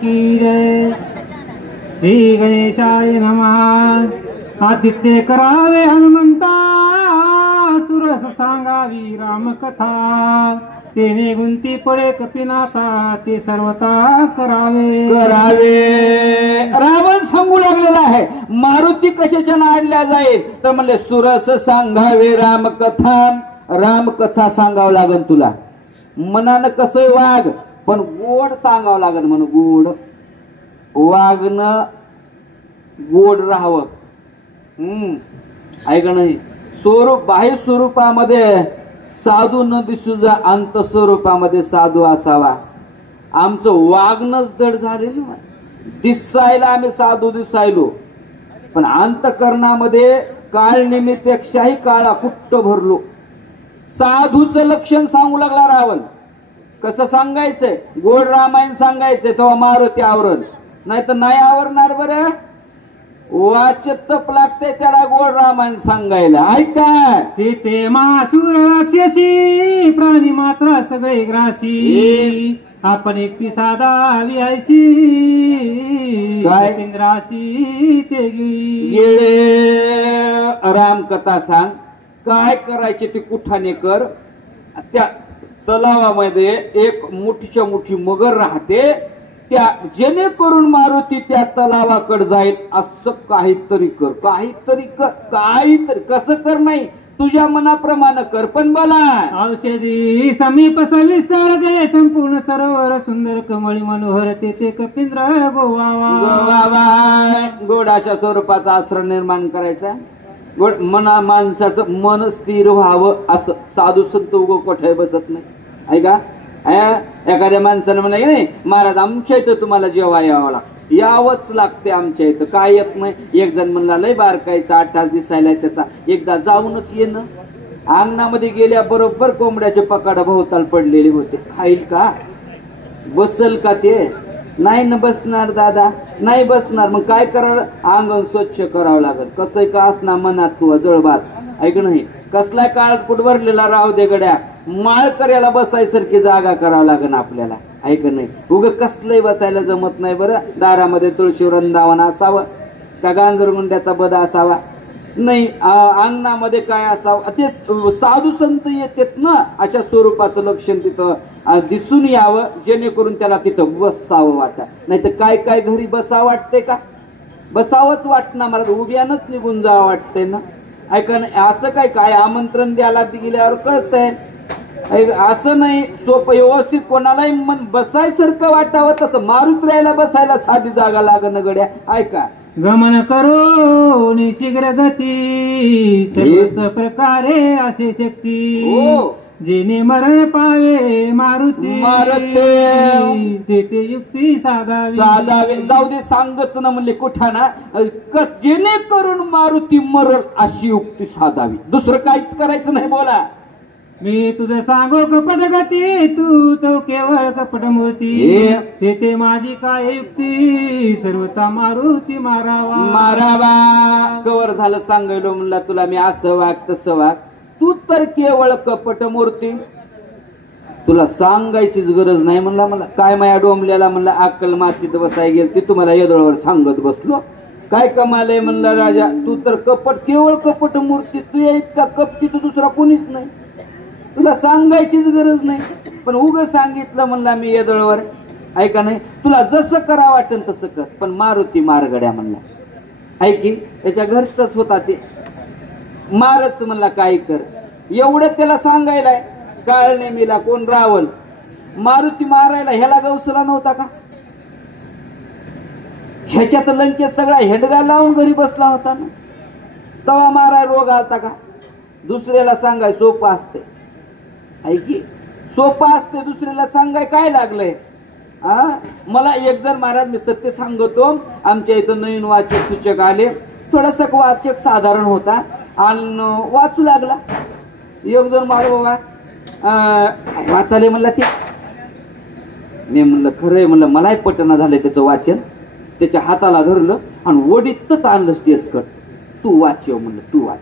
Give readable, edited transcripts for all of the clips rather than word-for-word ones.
की जय. श्री गणेशाय नमः. आदित्य करावे हनुमंता, सुरस सांगावी रामकथा. तेने गुंती पडे कपिनाथा, ते सर्वता करावे रावण सांगू लागलेला आहे मारुती कशाच्या नाडल्या जाईल तर म्हणले सुरस सांगावे रामकथा. रामकथा सांगावं लागेल तुला. मनानं कसं वाघ पण गोड सांगावं लागेल म्हणून गोड. वागणं गोड राहावं. ऐक नाही स्वरूप बाह्य स्वरूपामध्ये साधू न दिसू जा, अंत स्वरूपामध्ये साधू असावा. आमचं वागणंच दड झालेलं. दिसायला आम्ही साधू दिसायलो पण अंतकरणामध्ये काळ नेहमीपेक्षाही काळा कुट्ट भरलो. साधूचं लक्षण सांगू लागला रावण. कसं सांगायचंय? गोड रामायण सांगायचंय तेव्हा मारुती आवरण, नाही तर नाही आवरणार. बरं वाचत तप लागते त्याला गोड रामायण सांगायला. ऐका ते मासुर राक्षसी, प्राणी मात्र सगळे ग्रासी. आपण एकटी साधा विहायशी, काय इंद्राशी ते गेले. रामकथा सांग काय करायचे ते कुठाने कर. त्या तलावामध्ये एक मोठीच्या मोठी मगर राहते, त्या जेणेकरून मारुती त्या तलावाकडे जाईल असं काहीतरी कर. काहीतरी कसं कर नाही तुझ्या मनाप्रमाणे कर पण बोला. औषधी समीप सविस्तार दे, संपूर्ण सरोवर सुंदर कमळी मनोहर, तेथे कपिंद्र गोवावा. गोड अशा स्वरूपाचा आश्रय निर्माण करायचा. गोड मना माणसाचं मन स्थिर व्हावं असं. साधू संत उगो कोठे बसत नाही. ऐका एखाद्या माणसानं म्हणा नाही महाराज आमच्या इथं तुम्हाला जेव्हा यावंच लागते. आमच्या इथं काय येत नाही. एक जण म्हणला लय बारकायचा 8 तास दिसायला त्याचा, एकदा जाऊनच येणं. अंगणामध्ये गेल्या बरोबर कोंबड्याचे पकाड भोवताल पडलेले होते. खाईल का? बसल का? ते नाही ना बसणार दादा, नाही बसणार. मग काय करावं? अंगण स्वच्छ करावं लागल. कसं का असणार मनात तू जळबास. ऐक नाही कसला काळकुट भरलेला राहू दे गड्या, माळ करायला बसायसारखी जागा करावं लागेल आपल्याला. ऐक नाही उग कसलंही बसायला जमत नाही. बरं दारामध्ये तुळशी वृंदावन असावं का गांजरगुंड्याचा बदा असावा नाही. अंगणामध्ये काय असावं ते साधू संत येतात ना अशा स्वरूपाचं लक्षण तिथं दिसून यावं, जेणेकरून त्याला तिथं बसावं वाटत. नाही तर काय काय घरी बसावं वाटतंय का? बसावंच वाटणार मला, उभ्यानच निघून जावं वाटतंय ना. ऐका असं काय काय आमंत्रण द्यायला गेल्यावर कळतंय. असं नाही सोपं व्यवस्थित कोणालाही बसायसारखं वाटावं तसं मारुतीला बसायला साधी जागा लागणं गड्या. ऐका गमन करो शीघ्र गती, सर्व प्रकारे असे शक्ती. जेने मरण पावे मारुती, ते युक्ती साधावे. जाऊ दे सांगच ना म्हणले कुठाना. जेणेकरून मारुती मरण अशी युक्ती साधावी. दुसरं काहीच करायचं नाही. बोला मी तुझं सांगो कपट गती, तू तो केवळ कपट मूर्ती. ते माझी काय युक्ती, सर्वता मारुती मारावा. कवर झालं सांगायलो म्हणला तुला मी असं वाग तसं वाग. तू तर केवळ कपट मूर्ती, तुला सांगायचीच गरज नाही म्हणला. मला काय माया डोंबल्याला म्हणला अक्कल मातीत बसाय गेल ती तुम्हाला येदळवर सांगत बसलो. काय कमाल आहे म्हणला राजा. तू तर कपट केवळ कपट मूर्ती, तू इतका कपटी तू दुसरा कोणीच नाही. तुला सांगायचीच गरज नाही पण उग सांगितलं म्हणला मी येदळवर. ऐका नाही तुला जसं करा वाटेल तसं कर पण मारुती मारगड्या म्हणला. ऐकी त्याच्या घरचाच होता ते मारच म्हणला काय कर. एवढं त्याला सांगायलाय. काळ नेमीला कोण रावण मारुती मारायला ह्याला गवसला नव्हता का? ह्याच्यात लंकेत सगळा हेडगा लावून घरी बसला होता ना. तवा माराय रोग आलता का? दुसऱ्याला सांगाय सोपं असते. ऐकी सोपं असते दुसऱ्याला सांगाय काय लागलंय. मला एक जर महाराज मी सत्य सांगतो आमच्या इथं नवीन वाचक सूचक आले. थोडासा वाचक साधारण होता आणि वाचू लागला. एक जण मार बाबा वाचाले म्हणला ते. मी म्हणलं खरंय म्हणलं मलाही पटना झालंय त्याचं वाचन. त्याच्या हाताला धरलं आणि वडीतच आणलं स्टेज कट. तू वाचव म्हणलं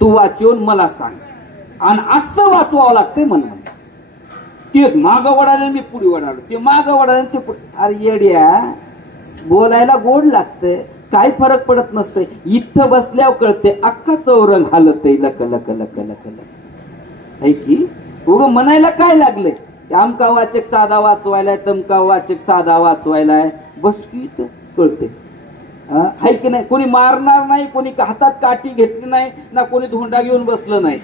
तू वाचवून मला सांग आणि असं वाचवावं लागतंय म्हणलं. ते माग वडाले मी पुढे वडालो, ते माग वडाले ते अरे येड्या, बोलायला गोड लागतंय, काय फरक पडत नसतंय. इथं बसल्यावर कळते अख्खा चौरंग हालत लक लक लक लक लक है की. उगं म्हणायला काय लागलंय, आमका वाचक साधा वाचवायलाय, तमका वाचक साधा वाचवायलाय, बस की इथं कळते. है की नाही. कोणी मारणार नाही, कोणी हातात काठी घेतली नाही ना, कोणी धोंडा घेऊन बसलं नाही,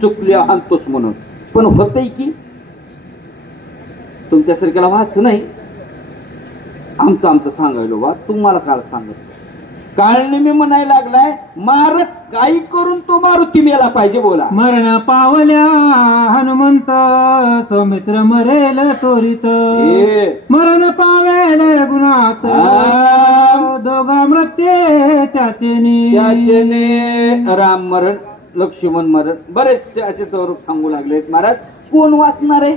चुकल्या आणतोच म्हणून. पण होतंय की तुमच्यासारख्याला वाच नाही, आमचं सांगायलो बा, तुम्हाला काल सांगत काळने मी म्हणायला लागलाय, मारच काही करून तो मारुती मेला पाहिजे. बोला. मरण पावल्या हनुमंत सौमित्र मरेल तोरित, मरण पावेल रघुनाथ दोघा मृत्ये त्याचे राम मरण, लक्ष्मण मरण, बरेचसे असे स्वरूप सांगू लागलेत महाराज. कोण वाचणार आहे.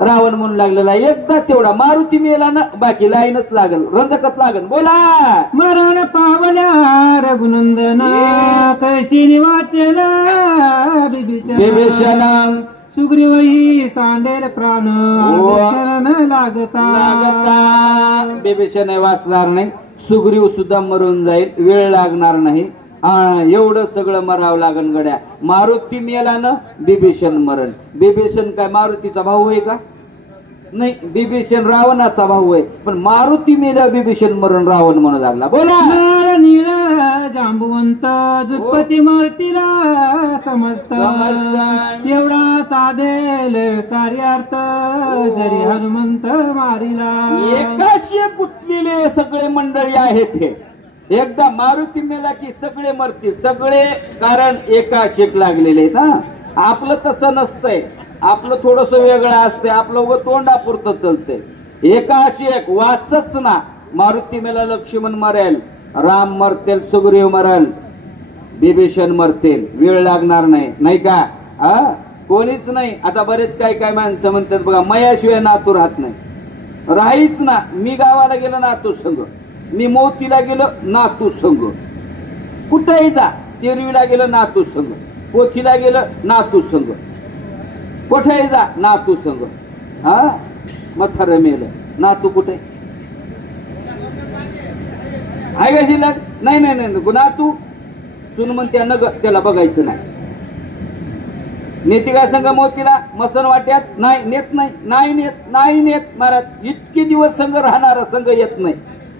रावण म्हणून लागलेला एकदा तेवढा, मारुती मेला ना, बाकी लाईनच लागल, रंजकत लागल. बोला. मरण पावल्या रघुनंदना कैसी वाचेल विभीषण, सुग्रीवही सांडेल प्राण लागता. विभीषण वाचणार नाही, सुग्रीव सुद्धा मरून जाईल, वेळ लागणार नाही. एवढं सगळं मरावं लागन गड्या. मारुती मेला ना, विभीषण मरण. विभीषण काय मारुतीचा भाऊ आहे का? नाही, विभीषण रावणाचा भाऊ आहे. पण मारुती मेला, विभीषण मरण रावण म्हणू लागला. बोला. नीळ जांबुवंत जुत्पती मारुतीला समजत, एवढा साधेल कार्यार्थ जरी हनुमंत मारिला. एकाशी गुंतलेले सगळे मंडळी आहेत हे. एकदा मारुती मेला की सगळे मरतील, सगळे, कारण एका शेक लागलेले आहेत. हा, आपलं तसं नसतंय, आपलं थोडस वेगळं असतंय, आपलं व तोंडापुरतं चलतंय. एका शेक वाचच ना. मारुती मेला, लक्ष्मण मरेल, राम मरतेल, सुग्रीव मरेल, विभीषण मरतेल, वेळ लागणार नाही, नाही का. कोणीच नाही. आता बरेच काय माणसं म्हणतात बघा, मयाशिवाय नातू राहत नाही. राहीच ना. मी गावाला गेलो नातू संग, मी मोतीला गेलो नातू संग, कुठेही जा, तेरवीला गेलो नातू संग, पोथीला गेलो नातू संग, कुठेही जा नातू संग. मथार मेलं, नातू कुठे आहे का शिल्लक? नाही नाही नाही, नातू सुन म्हणत्या नग, त्याला बघायचं नाही. नेती का संघ मोतीला, मसन वाट्यात नाही नेत, नाही नेत महाराज. इतके दिवस संघ राहणार, संघ येत नाही.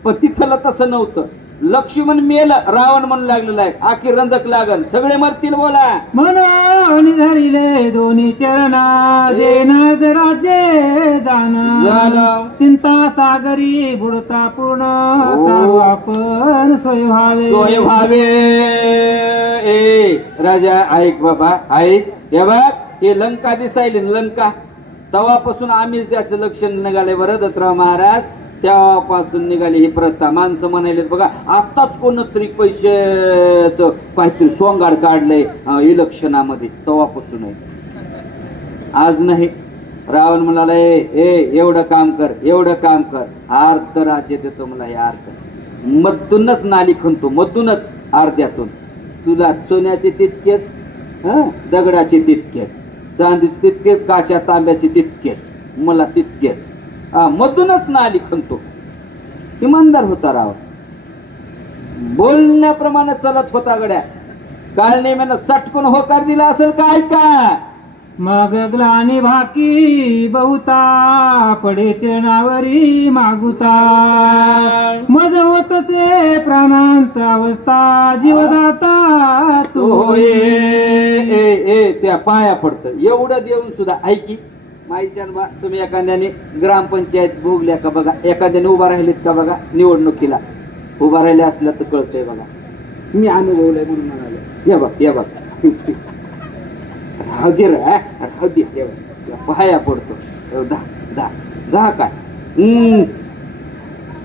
पण तिथलं तसं नव्हतं. लक्ष्मण मेल, रावण म्हणून लागलेला आहे, आखी रंजक लागल, सगळे मरतील. बोला. म्हणून धरिले दोन्ही चरणा, देणार राज्ये जाण, चिंता सागरी बुडता पूर्ण, तारू आपण सोय व्हावे. ए राजा ऐक बाबा, ऐक. हे बघ, हे लंका दिसायली, लंका तेव्हापासून आम्हीच त्याचं लक्षण निघाले बरं दत्तराव महाराज. तेव्हापासून निघाली ही प्रथा. माणसं म्हणाले बघा, आताच कोणतरी पैशाच काहीतरी सोंगाड काढलंय इलेक्शनामध्ये, तेव्हापासून आहे, आज नाही. रावण म्हणाला, एवढं काम कर, एवढं काम कर, अर्ध राज्य देतो मला. हे अर्ध मधूनच नाली खणतो, मधूनच अर्ध्यातून. तुला सोन्याचे तितकेच, दगडाचे तितकेच, चांदीचे तितकेच, काशा तांब्याचे तितकेच, मला तितकेच, मधूनच नाली खणतो. इमानदार होता राव, बोलण्याप्रमाणे चलत होता गड्या. काल नेम्यानं चटकून होकार दिला असेल काय का. मग ग्लानी भाकी बहुता, पडे चरणावरी मागुता, मज होतसे प्राणांत अवस्था, जीवदाता तो त्या पाया पडतं. एवढं देऊन सुद्धा ऐकी माईच्यान बा, तुम्ही एखाद्याने ग्रामपंचायत भोगल्या का बघा, एखाद्याने उभा राहिलेत का बघा, निवडणुकीला उभा राहिले असल्या तर कळतंय बघा. मी अनुभवलंय म्हणून म्हणाले. ये बघ राहू दे, पाया पडतो. दहा काय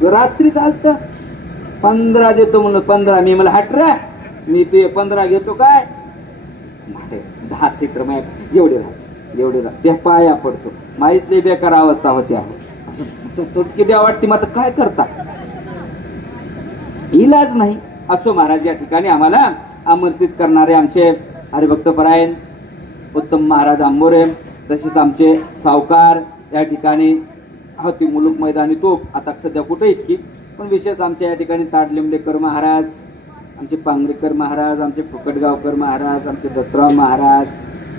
रात्री चालत 15 देतो म्हणून 15, मी मला हटरा, मी ते 15 घेतो काय, 10 चित्र एवढे राहा त्या पाया पडतो. माहीच लई बेकार अवस्था होत्या. असं तुटकी द्या वाटते, मग काय करता, इलाज नाही. असो महाराज, या ठिकाणी आम्हाला आमंत्रित करणारे आमचे हरिभक्त परायण उत्तम महाराज आंबोरे, तसेच आमचे सावकार या ठिकाणी होती मुलुक मैदानी तोप, आता सध्या कुठे इतकी, पण विशेष आमच्या या ठिकाणी ताडलिंबेकर महाराज, आमचे पांगरेकर महाराज, आमचे फुकटगावकर महाराज, आमचे दत्तराव महाराज,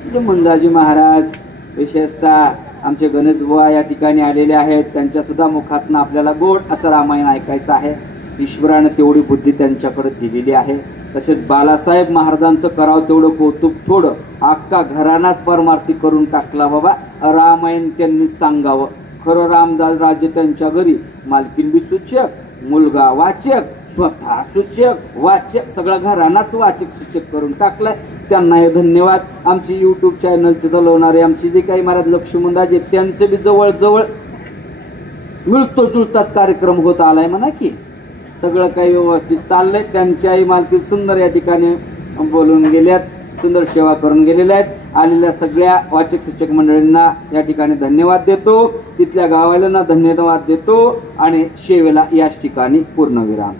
आमचे मंजाजी महाराज, विशेषतः आमचे गणेश बुवा या ठिकाणी आलेले आहेत. त्यांच्या सुद्धा मुखातनं आपल्याला गोड असं रामायण ऐकायचं आहे. ईश्वरानं तेवढी बुद्धी त्यांच्याकडे दिलेली आहे. तसेच बालासाहेब महाराजांचं करावं तेवढं कौतुक थोडं, अख्खा घरानाच परमार्थी करून टाकला बाबा. रामायण त्यांनी सांगावं. खरं रामदास राज्य त्यांच्या घरी मालकीन बी सूचक, मुलगा वाचक, स्वतः सूचक वाचक, सगळं घरानाच वाचक सूचक करून टाकलाय. त्यांना हे धन्यवाद. आमची यूट्यूब चॅनलचे चालवणारे आमची जे काही महाराज लक्ष्मणदाजी त्यांचे बी जवळ मिळतो जुळताच कार्यक्रम होत आलाय म्हणा की, सगळं काही व्यवस्थित चाललंय. त्यांच्याही मालकी सुंदर या ठिकाणी बोलून गेल्यात, सुंदर सेवा करून गेलेल्या आहेत. आलेल्या सगळ्या वाचक सूचक मंडळींना या ठिकाणी धन्यवाद देतो, तिथल्या गावाल्यांना धन्यवाद देतो आणि सेवेला याच ठिकाणी पूर्णविराम.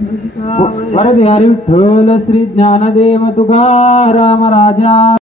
वरदे हरी विठ्ठल श्री ज्ञानदेव तुकाराम राजा